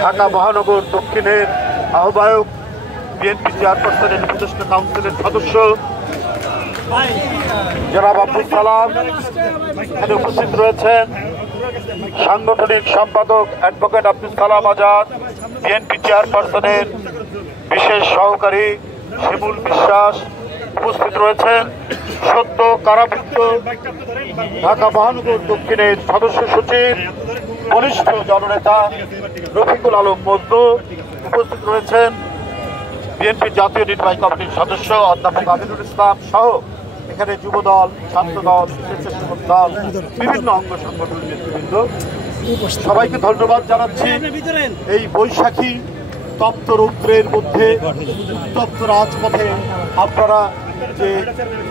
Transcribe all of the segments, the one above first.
ঢাকা মহানগর দক্ষিণের আহ্বায়ক, বিএনপি চেয়ারপারসনের উপদেষ্টা কাউন্সিলের সদস্য জনাব আব্দুল সালাম এখানে উপস্থিত রয়েছেন। সাংগঠনিক সম্পাদক অ্যাডভোকেট আব্দুল সালাম আজাদ, বিএনপি চেয়ারপারসনের বিশেষ সহকারী শিমুল বিশ্বাস উপস্থিত রয়েছেন। সদ্য কারাভুক্ত ঢাকা মহানগর দক্ষিণের সদস্য সচিব বরিষ্ঠ জননেতা রফিকুল আলম মজনু উপস্থিত রয়েছেন। বিএনপি জাতীয় নির্বাহী কমিটির সদস্য অধ্যাপক আমিনুল ইসলাম সহ এখানে যুবদল, ছাত্রদল, স্বেচ্ছাসেবক দল, বিভিন্ন অঙ্গ সংগঠনের নেতৃবৃন্দ, সবাইকে ধন্যবাদ জানাচ্ছি। এই বৈশাখী তপ্ত রৌদ্রের মধ্যে উত্তপ্ত রাজপথে আপনারা যে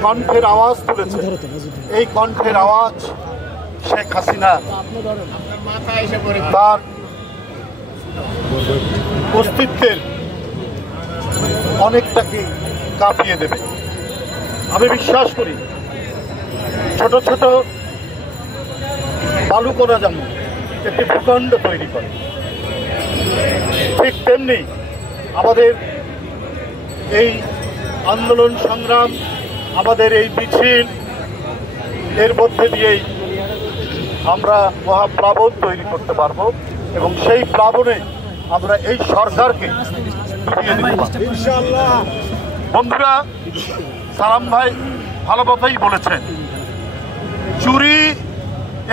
কণ্ঠের আওয়াজ তুলেছেন, এই কণ্ঠের আওয়াজ শেখ হাসিনা তার অস্তিত্বের অনেকটাকে কাঁপিয়ে দেবে। আমি বিশ্বাস করি ছোট ছোট বালুকণা যেমন একটি ভূখণ্ড তৈরি করে, ঠিক তেমনি আমাদের এই আন্দোলন সংগ্রাম, আমাদের এই মিছিল, এর মধ্যে দিয়েই আমরা মহাপ্লাবন তৈরি করতে পারবো এবং সেই প্লাবনে আমরা এই সরকারকে ডুবিয়ে দিতে পারবো ইনশাআল্লাহ। বন্ধুরা, সালাম ভাই ভালো কথাই বলেছেন। চুরি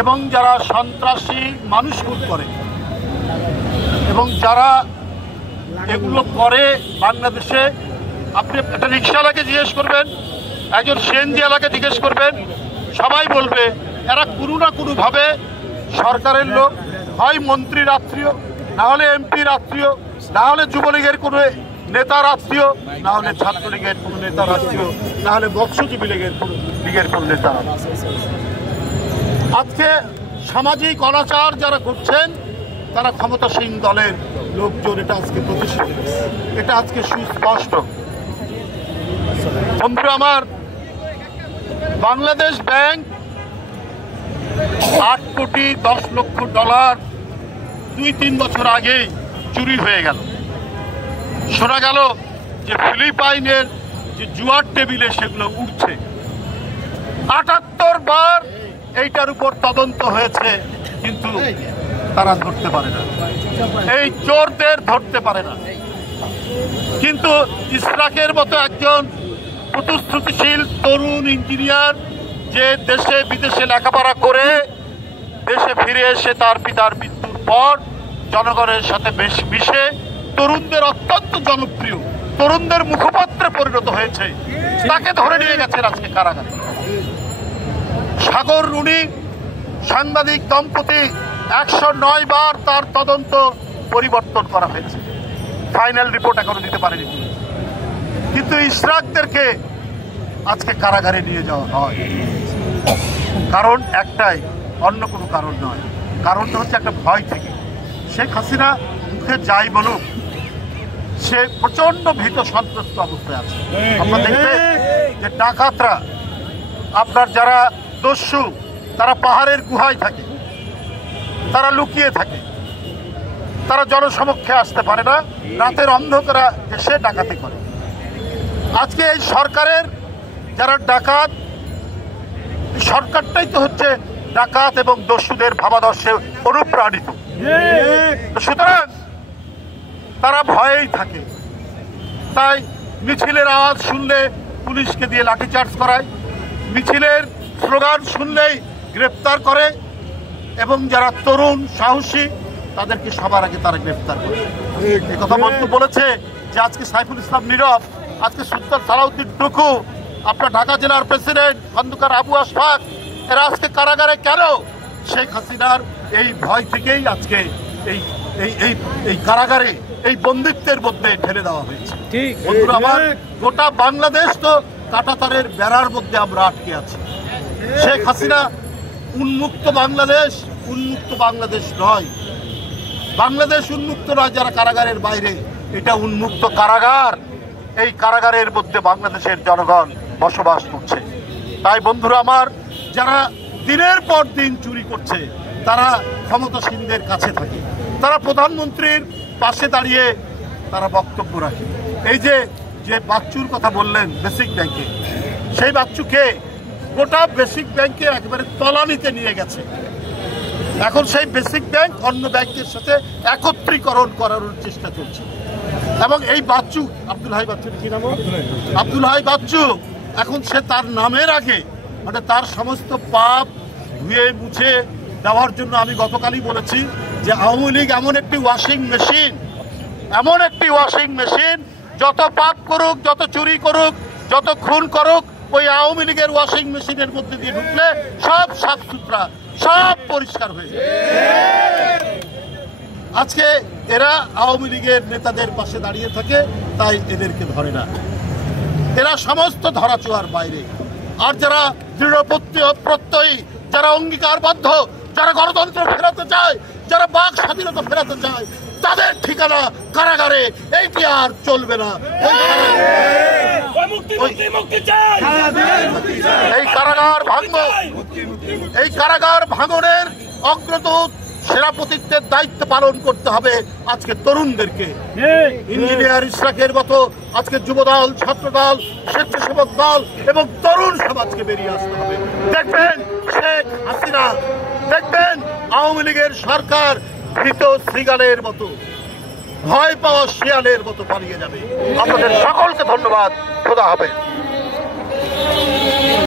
এবং যারা সন্ত্রাসী মানুষ খুন করে এবং যারা এগুলো করে বাংলাদেশে, আপনি একটা রিক্সাওয়ালাকে জিজ্ঞেস করবেন, একজন সিএনজিওয়ালাকে জিজ্ঞেস করবেন, সবাই বলবে এরা কোনো না কোনোভাবে সরকারের লোক, হয় মন্ত্রীর আত্মীয়, না হলে এমপির আত্মীয়, না হলে যুবলীগের কোনো নেতার আত্মীয়, না হলে ছাত্রলীগের কোনো নেতার আত্মীয়, না হলে মৎস্যজীবী লীগের কোনো নেতা। আজকে সামাজিক অনাচার যারা করছেন তারা ক্ষমতাসীন দলের লোকজন, এটা আজকে প্রতিষ্ঠিত, এটা আজকে সুস্পষ্ট। বন্ধুরা আমার, বাংলাদেশ ব্যাংক 8 কোটি 10 লক্ষ ডলার 2-3 বছর আগেই চুরি হয়ে গেল। শোনা গেল যে ফিলিপাইনের যে জুয়ার টেবিলে সেগুলো উঠছে। 78 বার এইটার উপর তদন্ত হয়েছে, কিন্তু তারা ধরতে পারে না, এই চোরদের ধরতে পারে না। কিন্তু ইসরাকের মতো একজন প্রতিশ্রুতিশীল তরুণ ইঞ্জিনিয়ার, যে দেশে বিদেশে লেখাপড়া করে দেশে ফিরে এসে তার পিতার মৃত্যুর পর জনগণের সাথে মিশে তরুণদের অত্যন্ত জনপ্রিয়, তরুণদের মুখপাত্রে পরিণত হয়েছে, তাকে ধরে নিয়ে গেছেন আজকে কারাগারে। সাগর রুনি সাংবাদিক দম্পতি 109 বার তার তদন্ত পরিবর্তন করা হয়েছে, ফাইনাল রিপোর্ট এখনো দিতে পারেনি। কিন্তু ইশরাকদেরকে আজকে কারাগারে নিয়ে যাওয়া হয়, কারণ একটাই, অন্য কোনো কারণ নয়। কারণটা হচ্ছে একটা ভয় থেকে। শেখ হাসিনা মুখে যাই বলুক, সে প্রচন্ড ভীত সন্ত্রস্ত অবস্থায় আছে। আপনারা দেখবেন যে ডাকাতরা, আপনার যারা দস্যু, তারা পাহাড়ের গুহায় থাকে, তারা লুকিয়ে থাকে, তারা জনসমক্ষে আসতে পারে না, রাতের অন্ধকারে এসে ডাকাতি করে। আজকে এই সরকারের যারা ডাকাত, সরকারটাই তো হচ্ছে ডাকাত এবং দস্যুদের ভাবাদর্শে অনুপ্রাণিত। সুতরাং তারা ভয়েই থাকে। তাই মিছিলের আওয়াজ শুনলে পুলিশকে দিয়ে লাঠিচার্জ করায়, মিছিলের স্লোগান শুনলেই গ্রেপ্তার করে, এবং যারা তরুণ সাহসী তাদেরকে সবার আগে তারা গ্রেপ্তার করে। এই কথা বলেছে যে আজকে সাইফুল ইসলাম নীরব, আজকে সুলতান সালাউদ্দিন টুকু, আপনার ঢাকা জেলার প্রেসিডেন্ট খন্দকার আবু আশফাক, এরা আজকে কারাগারে কেন? শেখ হাসিনার এই ভয় থেকেই আজকে এই কারাগারে, এই বন্দিত্বের মধ্যে ঠেলে দেওয়া হয়েছে। বন্ধুরা আমার, গোটা বাংলাদেশ তো কাঁটাতারের বেড়ার মধ্যে আমরা আটকে আছি। শেখ হাসিনা উন্মুক্ত বাংলাদেশ নয়, বাংলাদেশ উন্মুক্ত নয় যারা কারাগারের বাইরে, এটা উন্মুক্ত কারাগার। এই কারাগারের মধ্যে বাংলাদেশের জনগণ বসবাস করছে। তাই বন্ধুরা আমার, যারা দিনের পর দিন চুরি করছে তারা ক্ষমতাসীনদের কাছে থাকে, তারা প্রধানমন্ত্রীর পাশে দাঁড়িয়ে তারা বক্তব্য রাখে। এই যে যে বাচ্চুর কথা বললেন বেসিক ব্যাংকে, সেই বাচ্চুকে গোটা বেসিক ব্যাংকে একেবারে তলানিতে নিয়ে গেছে। এখন সেই বেসিক ব্যাংক অন্য ব্যাংকের সাথে একত্রীকরণ করার চেষ্টা চলছে। এবং এই বাচ্চু আব্দুল হাই বাচ্চুর কি নাম? আব্দুল হাই বাচ্চু এখন সে তার নামের আগে মানে তার সমস্ত পাপ ধুয়ে মুছে দেওয়ার জন্য আমি গতকালই বলেছি যে আওয়ামী লীগ এমন একটি ওয়াশিং মেশিন, যত পাপ করুক, যত চুরি করুক, যত খুন করুক, ওই আওয়ামী লীগের ওয়াশিং মেশিনের মধ্যে দিয়ে ঢুকলে সব সাফ সুতরা, সব পরিষ্কার হয়ে যায়। আজকে এরা আওয়ামী লীগের নেতাদের পাশে দাঁড়িয়ে থাকে, তাই এদেরকে ধরে না। এরা সমস্ত ধরাছোঁয়ার বাইরে। আর যারা দৃঢ় প্রত্যয়ী, যারা অঙ্গীকারবদ্ধ, যারা গণতন্ত্র ফেরাতে চায়, যারা বাক স্বাধীনতা ফেরাতে চায়, তাদের ঠিকানা কারাগারে। এইটি আর চলবে না। এই কারাগার ভাঙনের অগ্রদূত সেনাপতিত্বের দায়িত্ব পালন করতে হবে আজকে তরুণদেরকে। ইঞ্জিনিয়ার ইশরাকের মতো আজকে যুবদল, ছাত্রদল, স্বেচ্ছাসেবক দল এবং তরুণ সমাজকে বেরিয়ে আসতে হবে। দেখবেন শেখ হাসিনা, দেখবেন আওয়ামী লীগের সরকার ভীত শৃগালের মতো, ভয় পাওয়া শিয়ালের মতো পালিয়ে যাবে। আপনাদের সকলকে ধন্যবাদ। খোদা হাফেজ।